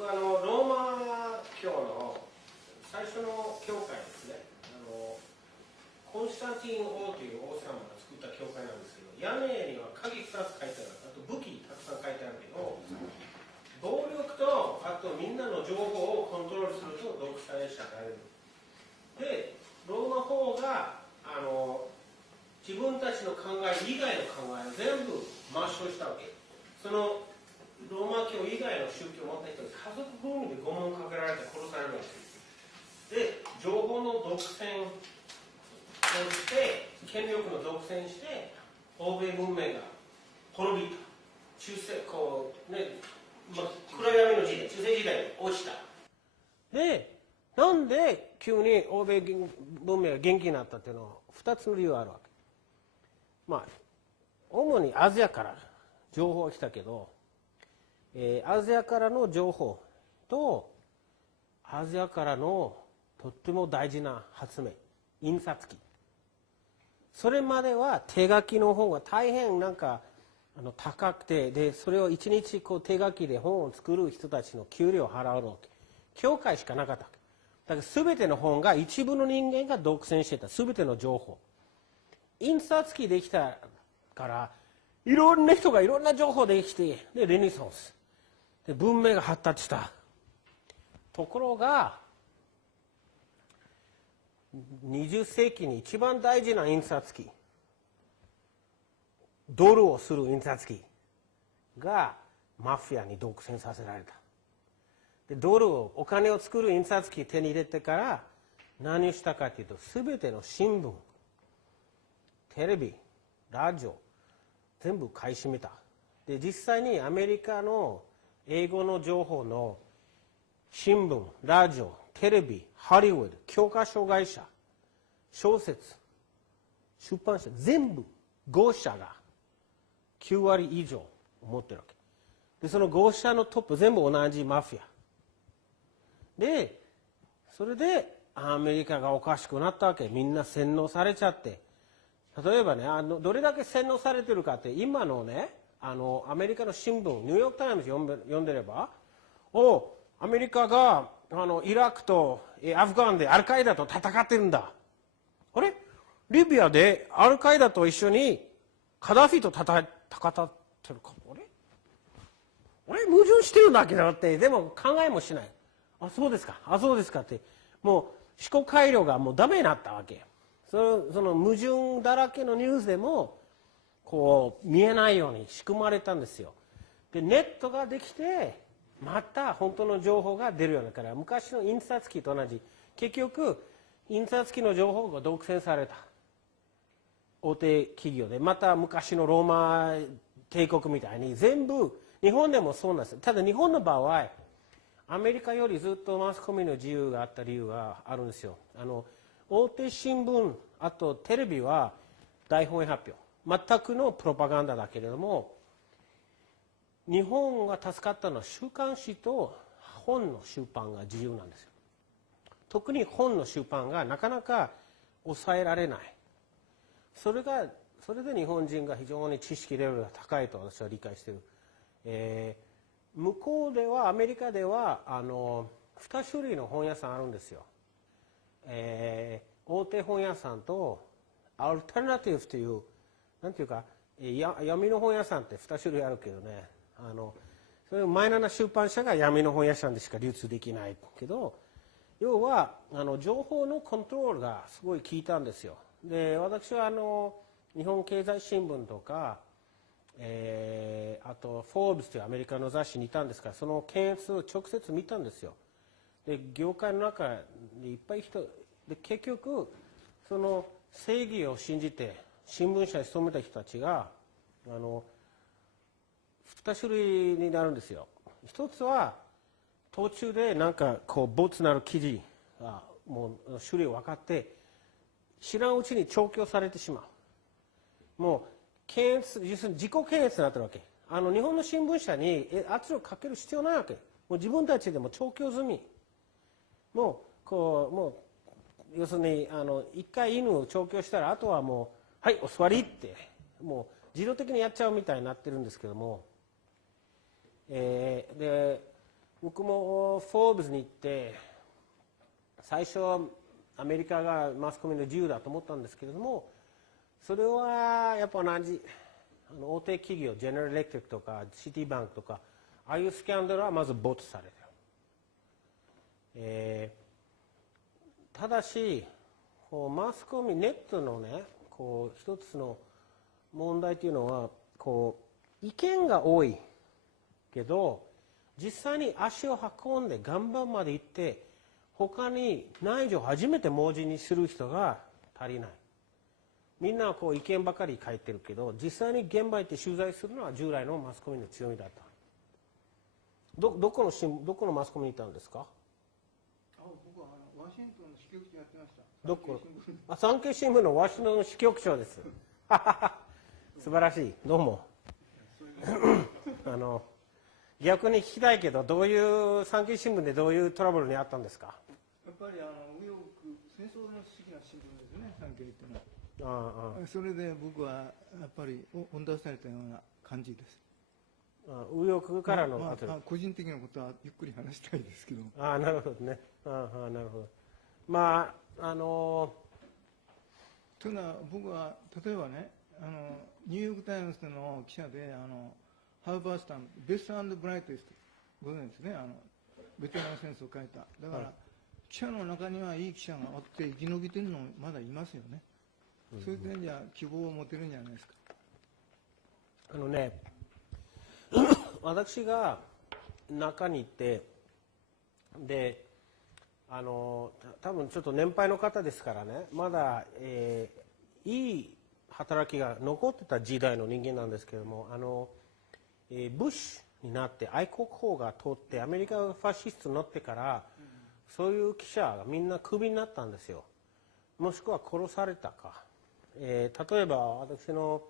僕ローマ教の最初の教会ですね。コンスタンティン王という王様が作った教会なんですけど、屋根には鍵2つ書いてある、あと武器たくさん書いてあるけど、暴力とあとみんなの情報をコントロールすると独裁者がれる。で、ローマ法が自分たちの考え以外の考えを全部抹消したわけ。そのローマ教以外の宗教を持った人が家族ぐるみで拷問かけられて殺されるわけです。で、情報の独占をして権力の独占して欧米文明が滅びた。中世こうね、暗闇の時代、中世時代に落ちた。で、なんで急に欧米文明が元気になったっていうのは2つの理由があるわけ。まあ主にアジアから情報が来たけど、アジアからの情報とアジアからのとっても大事な発明、印刷機。それまでは手書きの本が大変なんか高くて、でそれを一日こう手書きで本を作る人たちの給料を払うの教会しかなかったわけ。だから全ての本が一部の人間が独占してた、全ての情報。印刷機できたからいろんな人がいろんな情報できて、でレネサンスで文明が発達した。ところが20世紀に一番大事な印刷機、ドルをする印刷機がマフィアに独占させられた。でドルを、お金を作る印刷機手に入れてから何をしたかというと、全ての新聞、テレビ、ラジオ全部買い占めた。で実際にアメリカの英語の情報の新聞、ラジオ、テレビ、ハリウッド、教科書会社、小説、出版社、全部5社が9割以上持ってるわけ。でその5社のトップ全部同じマフィアで、それでアメリカがおかしくなったわけ。みんな洗脳されちゃって。例えばね、どれだけ洗脳されてるかって、今のね、アメリカの新聞、ニューヨーク・タイムズ読んでれば、アメリカがイラクとアフガンでアルカイダと戦ってるんだ。あれリビアでアルカイダと一緒にカダフィと戦ってるか。あれ矛盾してるんだけどって、でも考えもしない。あ、そうですか。あ、そうですかって、もう思考回路がもうダメになったわけ。その矛盾だらけのニュースでもこう見えないように仕組まれたんですよ。でネットができてまた本当の情報が出るようになったから、昔の印刷機と同じ。結局印刷機の情報が独占された大手企業で、また昔のローマ帝国みたいに全部、日本でもそうなんです。ただ日本の場合アメリカよりずっとマスコミの自由があった理由があるんですよ。大手新聞、あとテレビは大本営発表、全くのプロパガンダだけれども、日本が助かったのは週刊誌と本の出版が自由なんですよ。特に本の出版がなかなか抑えられない。それで日本人が非常に知識レベルが高いと私は理解している。向こうでは、アメリカでは2種類の本屋さんあるんですよ。大手本屋さんとアルタナティブという、なんていうか闇の本屋さんって2種類あるけどね、それマイナーな出版社が闇の本屋さんでしか流通できないけど、要は情報のコントロールがすごい効いたんですよ。で私は日本経済新聞とか、あと「フォーブス」というアメリカの雑誌にいたんですから、その検閲を直接見たんですよ。で業界の中にいっぱい人で、結局その正義を信じて新聞社に勤めた人たちが2種類になるんですよ。一つは途中でなんかこうボツなる記事がもう種類分かって知らんうちに調教されてしまう。もう検閲、要するに自己検閲になってるわけ。日本の新聞社に圧力かける必要ないわけ。もう自分たちでも調教済み。もう要するに一回犬を調教したらあとはもうはいお座りってもう自動的にやっちゃうみたいになってるんですけども、で僕もフォーブズに行って最初アメリカがマスコミの自由だと思ったんですけれども、それはやっぱ同じ大手企業ジェネラルエレクトリックとかシティバンクとかああいうスキャンダルはまず没されてる。ただしこうマスコミネットのねこう一つの問題というのはこう意見が多いけど実際に足を運んで岩盤まで行って他に内情を初めて文字にする人が足りない。みんなはこう意見ばかり書いてるけど実際に現場行って取材するのは従来のマスコミの強みだった。どこのマスコミにいたんですか？僕はワシントンの支局長やってました。どこ？産経新聞のワシントンの支局長です。素晴らしい。どうも。逆に聞きたいけど、どういう産経新聞でどういうトラブルにあったんですか？やっぱり右翼戦争の好きな新聞ですね、産経っていうのは。それで僕はやっぱり追い出されたような感じです。右翼からの圧力。個人的なことはゆっくり話したいですけど。なるほどね。なるほど。まあというのは僕は例えばねニューヨーク・タイムズの記者でハーバースタンベスト&ブライトですご存知ですねベトナム戦争を書いた。だから、記者の中にはいい記者がおって生き延びてるのもまだいますよね。そういう点じゃ希望を持てるんじゃないですか。私が中に行ってで多分ちょっと年配の方ですからねまだ、いい働きが残ってた時代の人間なんですけれどもブッシュになって愛国法が通ってアメリカがファシストになってから、そういう記者がみんなクビになったんですよ。もしくは殺されたか。例えば私の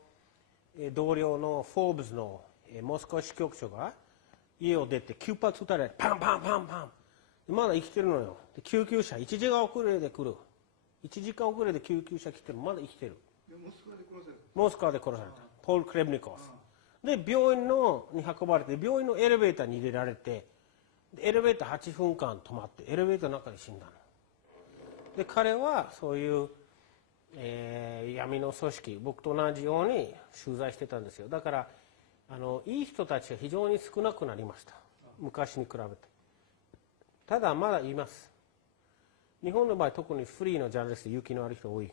同僚のフォーブズのモスクワ支局長が家を出て9発撃たれてパンパンパンパンまだ生きてるのよ。で救急車1時間遅れで来る。1時間遅れで救急車来てる。まだ生きてる。モスクワで殺された。ポール・クレブニコフ。で病院に運ばれて病院のエレベーターに入れられてエレベーター8分間止まってエレベーターの中で死んだの。で彼はそういう闇の組織僕と同じように取材してたんですよ。だからいい人たちが非常に少なくなりました昔に比べて。ただまだいます。日本の場合特にフリーのジャーナリスト勇気のある人多い。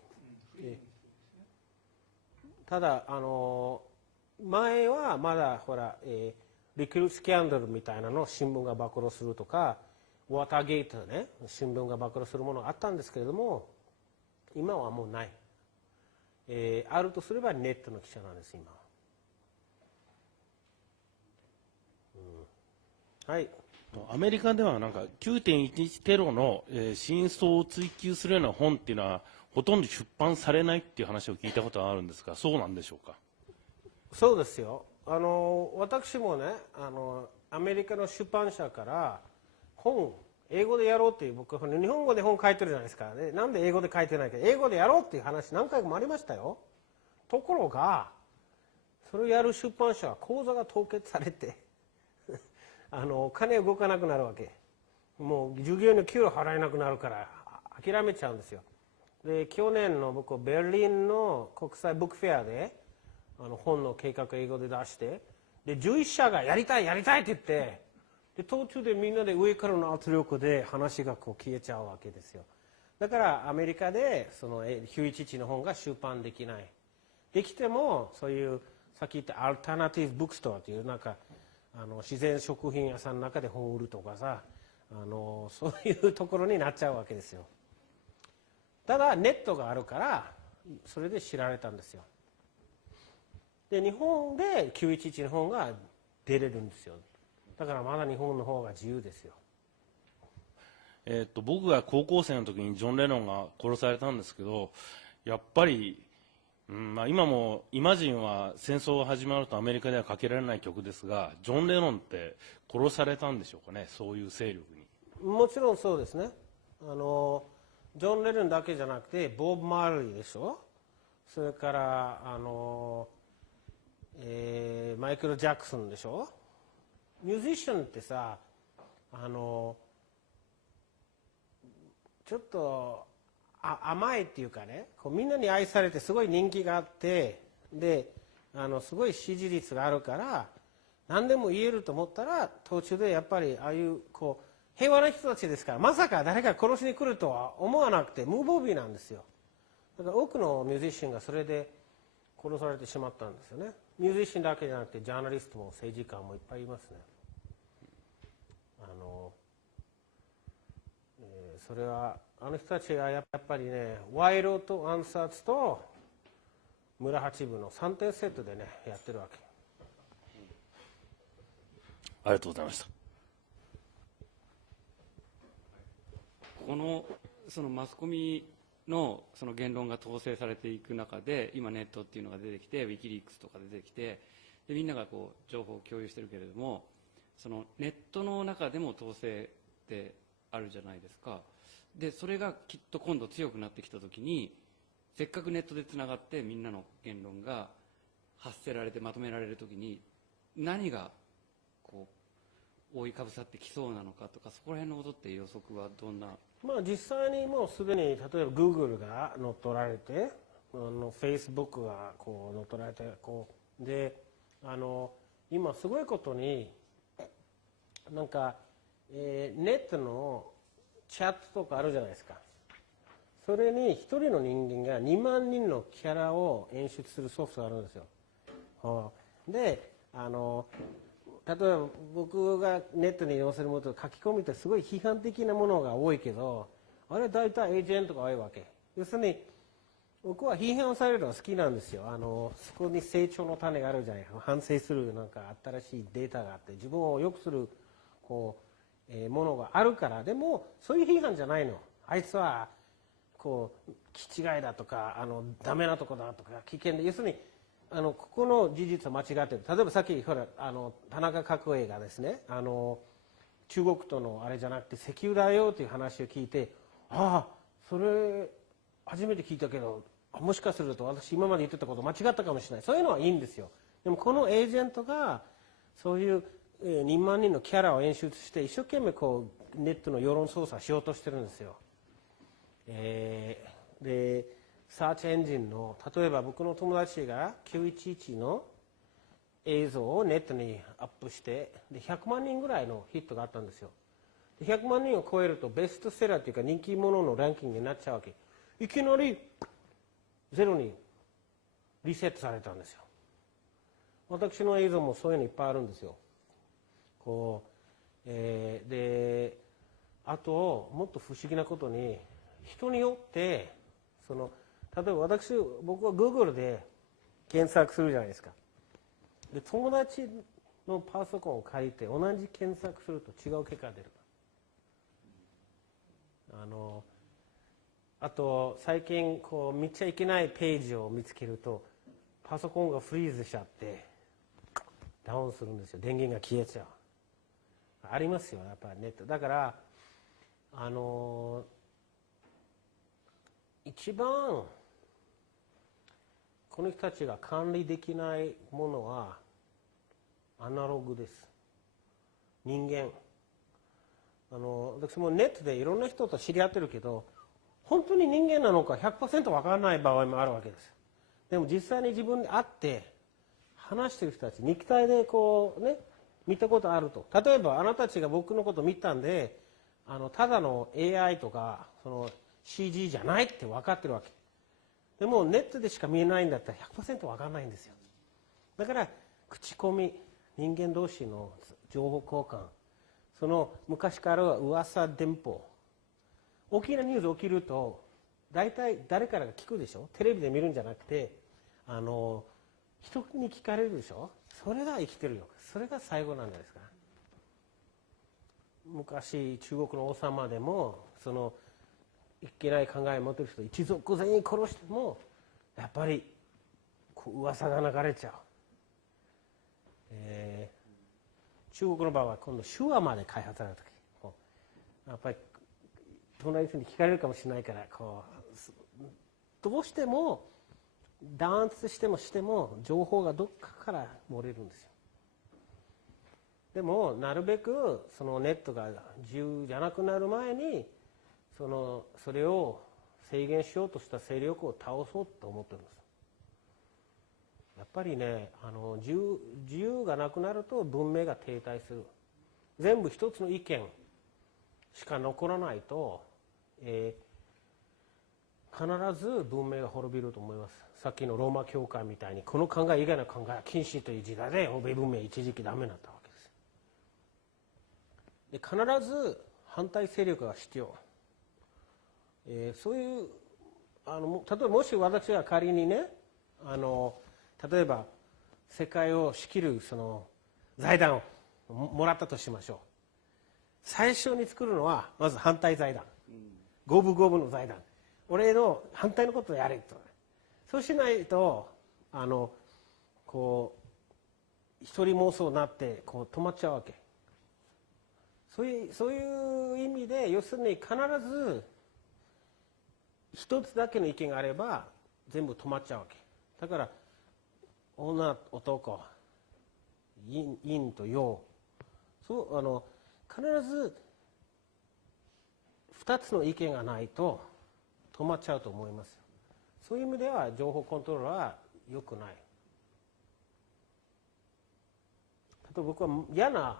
ただ前はまだほら、リクルートスキャンダルみたいなのを新聞が暴露するとかウォーターゲートね新聞が暴露するものがあったんですけれども今はもうない。あるとすればネットの記者なんです今は。はい。アメリカではなんか 9.11 テロの真相を追求するような本っていうのはほとんど出版されないっていう話を聞いたことがあるんですが、そうなんでしょうか？そうですよ。私もねアメリカの出版社から本英語でやろうっていう僕日本語で本書いてるじゃないですか。でなんで英語で書いてないか英語でやろうっていう話何回もありましたよ。ところがそれをやる出版社は口座が凍結されて金動かなくなるわけ。もう従業員の給料払えなくなるから諦めちゃうんですよ。で去年の僕ベルリンの国際ブックフェアで本の計画を英語で出してで11社がやりたいって言ってで途中でみんなで上からの圧力で話がこう消えちゃうわけですよ。だからアメリカでその911の本が出版できない。できてもそういうさっき言ったアルタナティブブックストアというなんか自然食品屋さんの中で本を売るとかさそういうところになっちゃうわけですよ。ただネットがあるからそれで知られたんですよ。で日本で911の本が出れるんですよ。だからまだ日本の方が自由ですよ。僕が高校生の時にジョン・レノンが殺されたんですけどやっぱり、今もイマジンは戦争が始まるとアメリカではかけられない曲ですがジョン・レノンって殺されたんでしょうかねそういう勢力に。もちろんそうですね。ジョン・レノンだけじゃなくてボブ・マーリーでしょ。それからマイケル・ジャクソンでしょ。ミュージシャンってさちょっと甘いっていうかね、こうみんなに愛されてすごい人気があって、ですごい支持率があるから何でも言えると思ったら、途中でやっぱりああいうこう平和な人たちですから、まさか誰か殺しに来るとは思わなくて無防備なんですよ。だから多くのミュージシャンがそれで殺されてしまったんですよね。ミュージシャンだけじゃなくてジャーナリストも政治家もいっぱいいますね。それはあの人たちがやっぱりね、賄賂と暗殺と村八分の3点セットでねやってるわけ。ありがとうございました。このそのマスコミのその言論が統制されていく中で、今ネットっていうのが出てきて、ウィキリークスとか出てきて、でみんながこう情報を共有してるけれども、そのネットの中でも統制ってあるじゃないですか。でそれがきっと今度強くなってきたときに、せっかくネットでつながってみんなの言論が発せられてまとめられるときに、何がこう覆いかぶさってきそうなのかとか、そこら辺のことって予測はどんな？実際にもうすでに例えば Google が乗っ取られて、Facebook がこう乗っ取られて、こうで今すごいことになんか、ネットのチャットとかあるじゃないですか。それに一人の人間が2万人のキャラを演出するソフトがあるんですよ。で例えば僕がネットに載せるものと書き込みってすごい批判的なものが多いけど、あれ大体エージェントが多いわけ。要するに僕は批判されるのが好きなんですよ。そこに成長の種があるじゃない。反省するなんか新しいデータがあって、自分を良くするこう、ものがあるから。でもそういう批判じゃないの。あいつはこう気違いだとかダメなとこだとか危険で、要するにここの事実は間違ってる。例えばさっきほら田中角栄がですね、中国とのあれじゃなくて石油だよという話を聞いて、ああそれ初めて聞いたけど、もしかすると私今まで言ってたこと間違ったかもしれない。そういうのはいいんですよ。でもこのエージェントがそういう2万人のキャラを演出して一生懸命こうネットの世論操作しようとしてるんですよ。でサーチエンジンの例えば僕の友達が911の映像をネットにアップしてで100万人ぐらいのヒットがあったんですよ。で100万人を超えるとベストセラーというか人気者のランキングになっちゃうわけ。いきなりゼロにリセットされたんですよ。私の映像もそういうのいっぱいあるんですよ。こう、であともっと不思議なことに、人によって例えば僕は Google で検索するじゃないですか。で友達のパソコンを借りて同じ検索すると違う結果が出る。あと最近こう見ちゃいけないページを見つけるとパソコンがフリーズしちゃってダウンするんですよ。電源が消えちゃう。ありますよやっぱりネットだから。一番この人たちが管理できないものはアナログです。人間。私もネットでいろんな人と知り合ってるけど、本当に人間なのか 100% 分からない場合もあるわけです。でも実際に自分で会って話してる人たち、肉体でこうね見たことあると。例えばあなたたちが僕のことを見たんで、ただの AI とかCG じゃないって分かってるわけ。でもネットでしか見えないんだったら 100% 分かんないんですよ。だから口コミ、人間同士の情報交換、昔からは噂電報、大きなニュース起きると大体誰からが聞くでしょ。テレビで見るんじゃなくて人に聞かれるでしょ。それが生きてるよ。それが最後なんですから。昔中国の王様でもいけない考えを持っている人一族全員殺してもやっぱり噂が流れちゃう。中国の場合は今度手話まで開発された時、やっぱり隣の人に聞かれるかもしれないからどうしても弾圧しても情報がどっかから漏れるんですよ。でもなるべくそのネットが自由じゃなくなる前にそれを制限しようとした勢力を倒そうと思ってるんです。やっぱりね、自由がなくなると文明が停滞する。全部一つの意見しか残らないと、必ず文明が滅びると思います。さっきのローマ教会みたいにこの考え以外の考えは禁止という時代で欧米文明一時期ダメになったわけです。で必ず反対勢力が必要。そういう例えばもし私が仮にね例えば世界を仕切るその財団をもらったとしましょう。最初に作るのはまず反対財団、五分五分の財団、俺の反対のことをやれと。そうしないとこう一人妄想になってこう止まっちゃうわけ。そういう意味で要するに必ず一つだけの意見があれば全部止まっちゃうわけ。だから女男陰と陽、必ず2つの意見がないと止まっちゃうと思います。そういう意味では情報コントロールは良くない。例えば僕は嫌な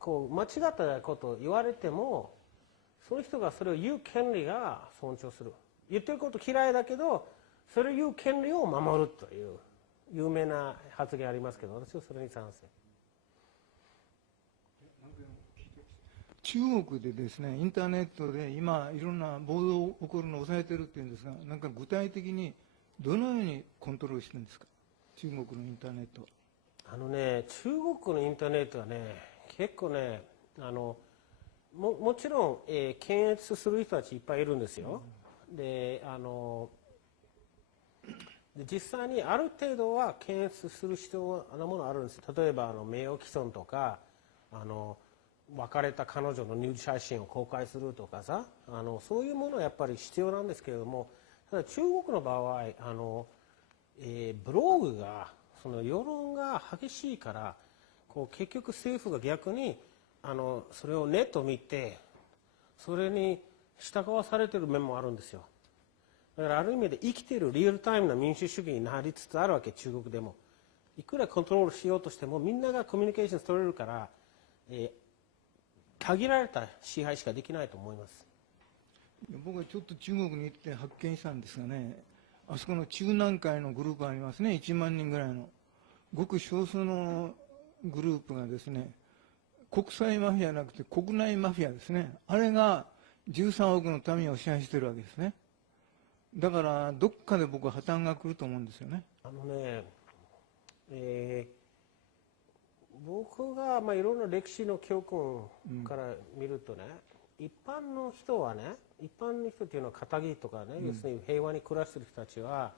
間違ったことを言われてもその人がそれを言う権利が尊重する。言ってること嫌いだけどそれを言う権利を守るという有名な発言ありますけど、私はそれに賛成。中国でですね、インターネットで今いろんな暴動起こるのを抑えてるっていうんですが、なんか具体的にどのようにコントロールしてるんですか、中国のインターネットは。中国のインターネットはね、結構ね、もちろん、検閲する人たちいっぱいいるんですよ。で実際にある程度は検閲する必要なものあるんです。例えば名誉毀損とか別れた彼女のヌード写真を公開するとかさ、そういうものはやっぱり必要なんですけれども、ただ中国の場合ブログがその世論が激しいから結局政府が逆にそれをネットを見てそれに従わされている面もあるんですよ。だからある意味で生きているリアルタイムな民主主義になりつつあるわけ、中国でも。いくらコントロールしようとしてもみんながコミュニケーション取れるから、限られた支配しかできないと思います。僕はちょっと中国に行って発見したんですがね、あそこの中南海のグループありますね、1万人ぐらいのごく少数のグループがですね、国際マフィアじゃなくて国内マフィアですね、あれが13億の民を支配しているわけですね。だからどっかで僕は破綻が来ると思うんですよね。僕がいろんな歴史の教訓から見るとね、一般の人はね、一般の人っていうのは片桐とかね、要するに平和に暮らしている人たちは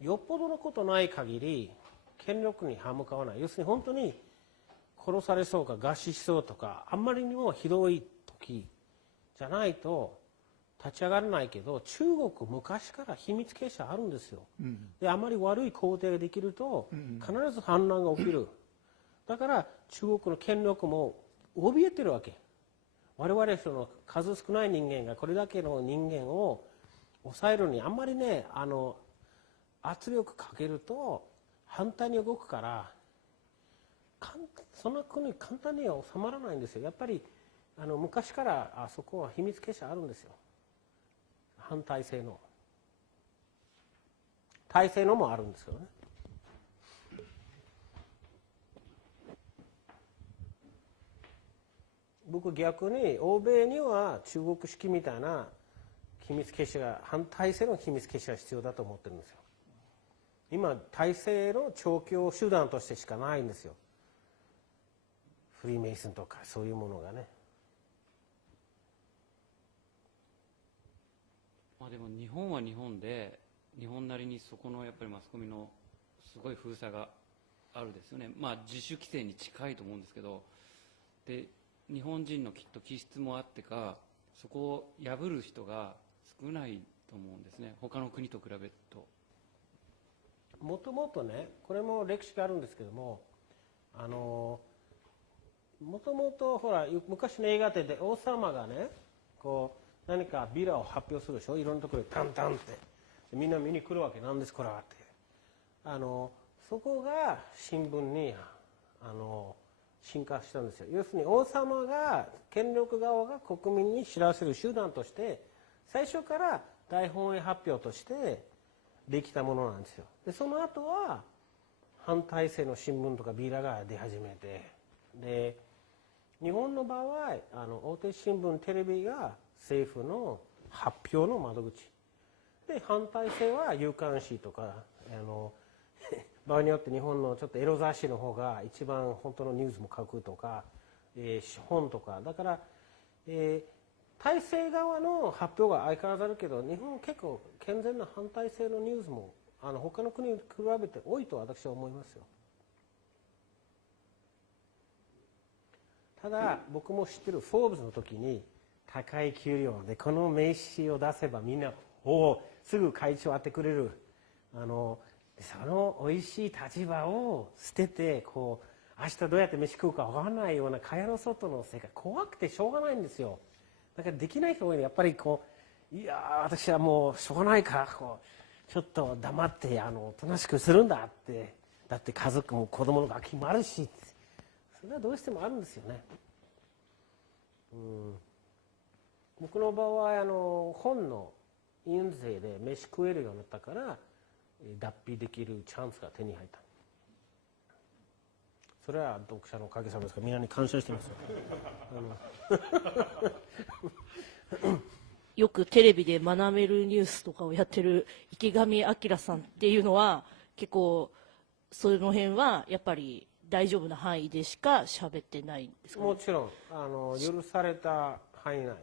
よっぽどのことない限り権力に歯向かわない。要するに本当に殺されそうか餓死しそうとかあんまりにもひどい時じゃないと立ち上がらないけど、中国昔から秘密結社あるんですよ。であまり悪い行動ができると必ず反乱が起きる。だから中国の権力も怯えてるわけ。我々その数少ない人間がこれだけの人間を抑えるのにあんまりね圧力かけると反対に動くからそんな国簡単には収まらないんですよ。やっぱり昔からそこは秘密結社あるんですよ。反体制の体制のもあるんですけどね。僕逆に欧米には中国式みたいな秘密結社が反体制の秘密結社が必要だと思ってるんですよ。今体制の調教手段としてしかないんですよ。フリーメイソンとかそういうものがね。でも日本は日本で日本なりにそこのやっぱりマスコミのすごい封鎖があるですよね。自主規制に近いと思うんですけど、で日本人のきっと気質もあってかそこを破る人が少ないと思うんですね、他の国と比べると。もともとね、これも歴史があるんですけども、もともとほら昔の映画で王様がねこう何かビラを発表するでしょ、いろんなところでタンタンってみんな見に来るわけなんですこれはって、そこが新聞に進化したんですよ。要するに王様が権力側が国民に知らせる手段として最初から大本営発表としてできたものなんですよ。でその後は反体制の新聞とかビラが出始めて、で日本の場合大手新聞テレビが政府の発表の窓口で、反体制は有刊誌とか場合によって日本のちょっとエロ雑誌の方が一番本当のニュースも書くとか、本とかだから、体制側の発表が相変わらずあるけど、日本結構健全な反体制のニュースも他の国に比べて多いと私は思いますよ。ただ僕も知ってるフォーブスの時に高い給料でこの名刺を出せばみんなすぐ会長当てくれる、その美味しい立場を捨ててこう明日どうやって飯食うか分からないような蚊帳の外の世界、怖くてしょうがないんですよ。だからできない人が多いのやっぱりいや私はもうしょうがないからちょっと黙っておとなしくするんだって、だって家族も子供の学費もあるし、それはどうしてもあるんですよね。僕の場合本の印税で飯食えるようになったから脱皮できるチャンスが手に入った。それは読者のおかげさまですからみんなに感謝してますよ。よくテレビで学べるニュースとかをやってる池上彰さんっていうのは結構その辺はやっぱり大丈夫な範囲でしか喋ってないんですかね。もちろん許された範囲内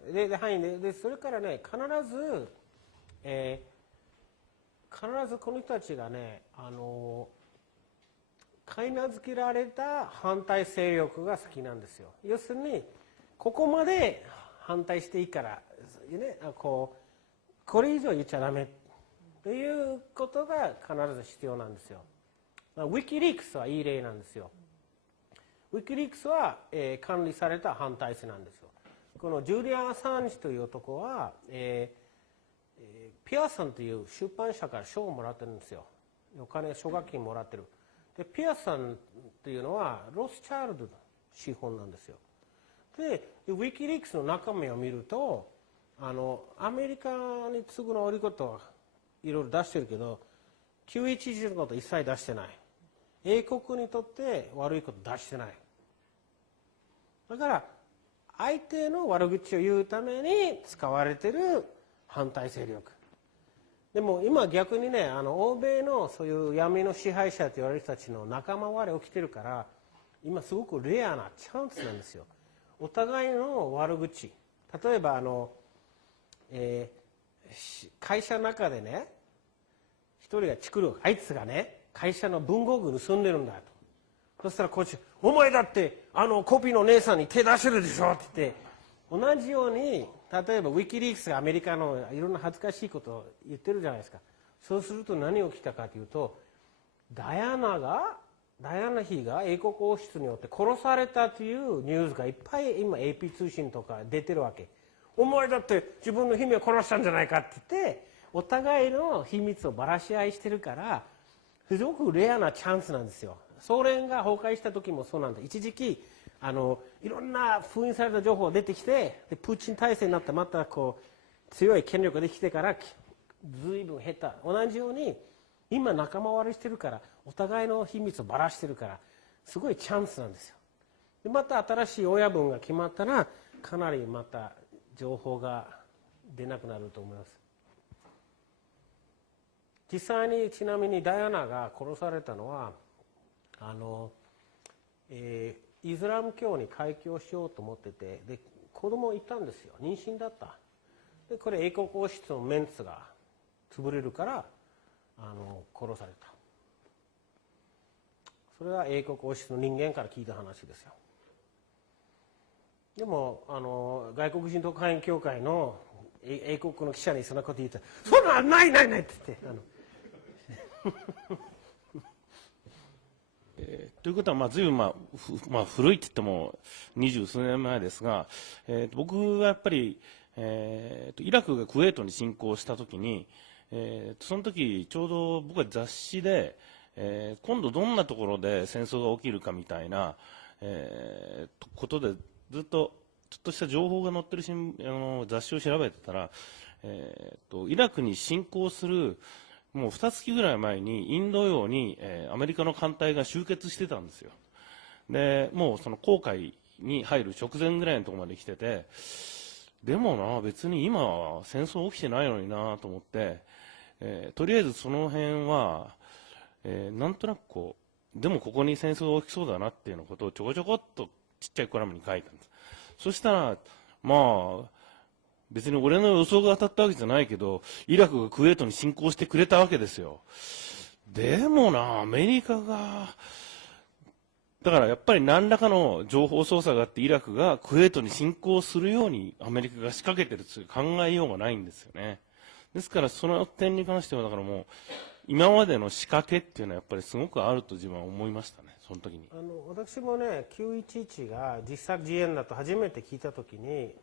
でそれからね必ずこの人たちがね飼い名付けられた反対勢力が好きなんですよ。要するにここまで反対していいから、ね、これ以上言っちゃダメということが必ず必要なんですよ。ウィキリークスはいい例なんですよ。ウィキリークスは、管理された反体制なんですよ。このジュリアン・アサンジという男は、ピアソンという出版社から賞をもらってるんですよ。お金奨学金もらってる。でピアソンというのはロスチャールドの資本なんですよ。でウィキリークスの中身を見るとアメリカに都合の悪いことはいろいろ出してるけど911のこと一切出してない。英国にとって悪いこと出してない。だから相手の悪口を言うために使われてる反対勢力。でも今逆にね欧米のそういう闇の支配者と言われる人たちの仲間割れ起きてるから今すごくレアなチャンスなんですよ。お互いの悪口、例えば会社の中でね一人がチクるあいつがね会社の文房具盗んでるんだと。そしたらこっちお前だってコピーの姉さんに手出してるでしょって言って同じように例えばウィキリークスがアメリカのいろんな恥ずかしいことを言ってるじゃないですか。そうすると何が起きたかというとダイアナ妃が英国王室によって殺されたというニュースがいっぱい今 AP 通信とか出てるわけ。お前だって自分の姫を殺したんじゃないかって言ってお互いの秘密をばらし合いしてるからすごくレアなチャンスなんですよ。ソ連が崩壊した時もそうなんだ。一時期いろんな封印された情報が出てきてでプーチン体制になってまた強い権力ができてから随分減った。同じように今仲間割れしてるからお互いの秘密をばらしてるからすごいチャンスなんですよ。でまた新しい親分が決まったらかなりまた情報が出なくなると思います。実際にちなみにダイアナが殺されたのはイスラム教に開教しようと思っててで子供いたんですよ。妊娠だった。でこれ英国王室のメンツが潰れるから殺された。それは英国王室の人間から聞いた話ですよ。でも外国人特派員協会の英国の記者にそんなこと言ったら「そんなんないないない」って言ってということは、随分、古いって言っても20数年前ですが、僕はやっぱり、イラクがクウェートに侵攻したときに、その時ちょうど僕は雑誌で、今度どんなところで戦争が起きるかみたいな、ことでずっとちょっとした情報が載ってる雑誌を調べてたら、イラクに侵攻するもう2月ぐらい前にインド洋に、アメリカの艦隊が集結してたんですよ。でもうその航海に入る直前ぐらいのところまで来てて、でもな別に今は戦争起きてないのになと思って、とりあえずその辺は、なんとなくこうでもここに戦争が起きそうだなっていうのことをちょこちょこっとちっちゃいコラムに書いたんです。そしたら別に俺の予想が当たったわけじゃないけど、イラクがクウェートに侵攻してくれたわけですよ。でもなアメリカがだからやっぱり何らかの情報操作があってイラクがクウェートに侵攻するようにアメリカが仕掛けてると考えようがないんですよね。ですからその点に関してはだからもう今までの仕掛けっていうのはやっぱりすごくあると自分は思いましたね、その時に。私もね911が実作自演だと初めて聞いた時に、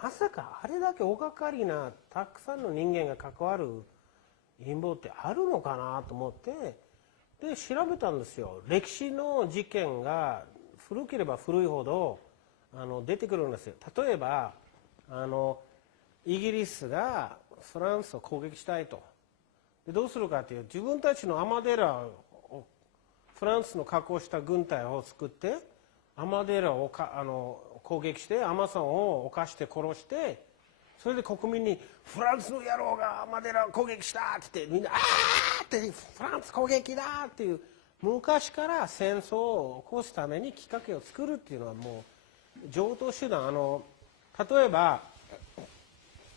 まさかあれだけ大掛かりなたくさんの人間が関わる陰謀ってあるのかなと思ってで調べたんですよ。歴史の事件が古ければ古いほど出てくるんですよ。例えばイギリスがフランスを攻撃したいと。でどうするかというと、自分たちのアマデラをフランスの加工した軍隊を作ってアマデラを攻撃してアマさんを犯して殺して、それで国民にフランスの野郎がアマデラを攻撃したって言ってみんなあーってフランス攻撃だっていう、昔から戦争を起こすためにきっかけを作るっていうのはもう常套手段。例えば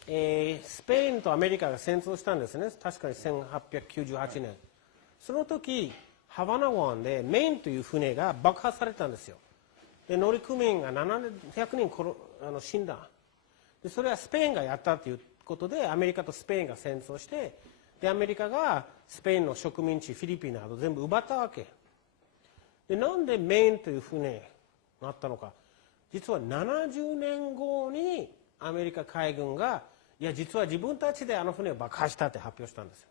スペインとアメリカが戦争したんですね。確かに1898年。その時ハバナ湾でメインという船が爆破されたんですよ。で乗組員が700人死んだ。でそれはスペインがやったということでアメリカとスペインが戦争して、でアメリカがスペインの植民地フィリピンなど全部奪ったわけで、なんでメインという船になったのか。実は70年後にアメリカ海軍がいや実は自分たちであの船を爆破したって発表したんですよ。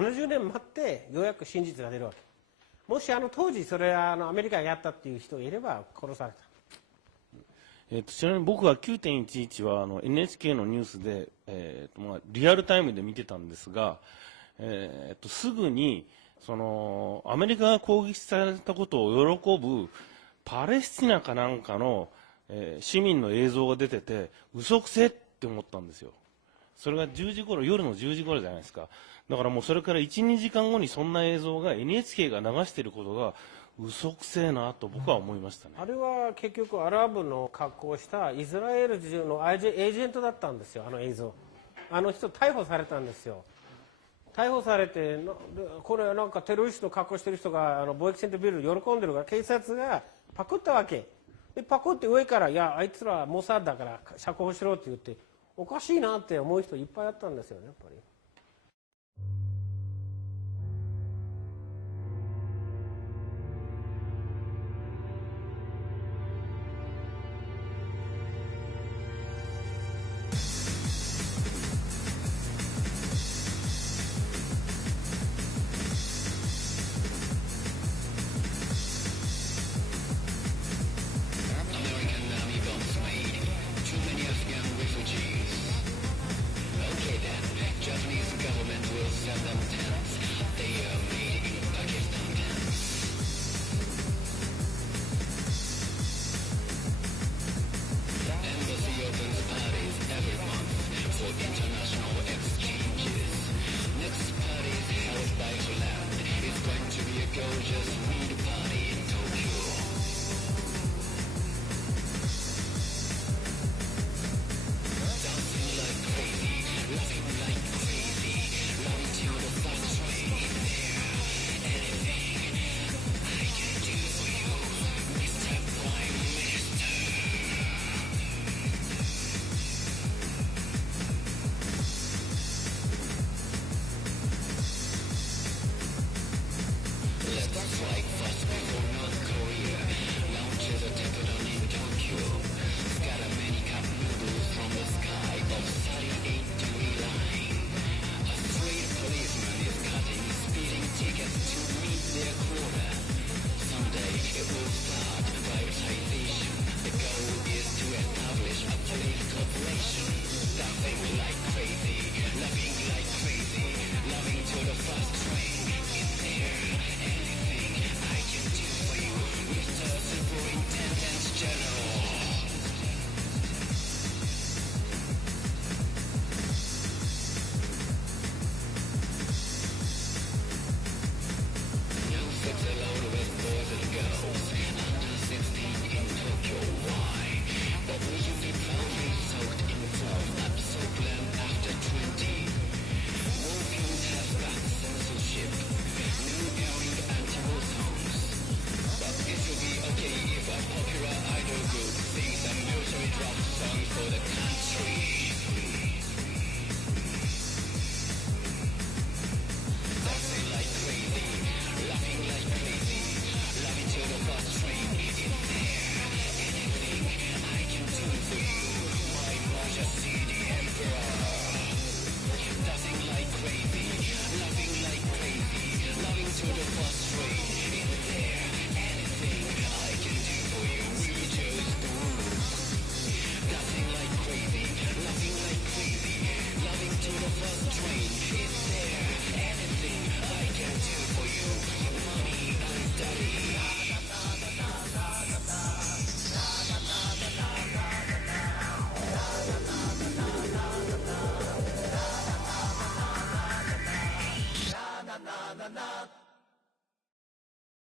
70年待ってようやく真実が出るわけ。もし当時それはアメリカがやったっていう人がいれば殺された。ちなみに僕は 9.11 はNHK のニュースで、リアルタイムで見てたんですが、すぐにアメリカが攻撃されたことを喜ぶパレスチナかなんかの、市民の映像が出てて嘘くせって思ったんですよ。それが10時頃、夜の10時頃じゃないですか。だからもうそれから 1,2 時間後にそんな映像が NHK が流していることが嘘くせえなと僕は思いましたね。あれは結局アラブの格好をしたイスラエル人のエージェントだったんですよ。映像、人逮捕されたんですよ。逮捕されてこれはなんかテロリストの格好してる人が貿易センタービルで喜んでるから警察がパクったわけで、パクって上からいやあいつらモサッドだから釈放しろって言って、おかしいなって思う人いっぱいあったんですよね、やっぱり。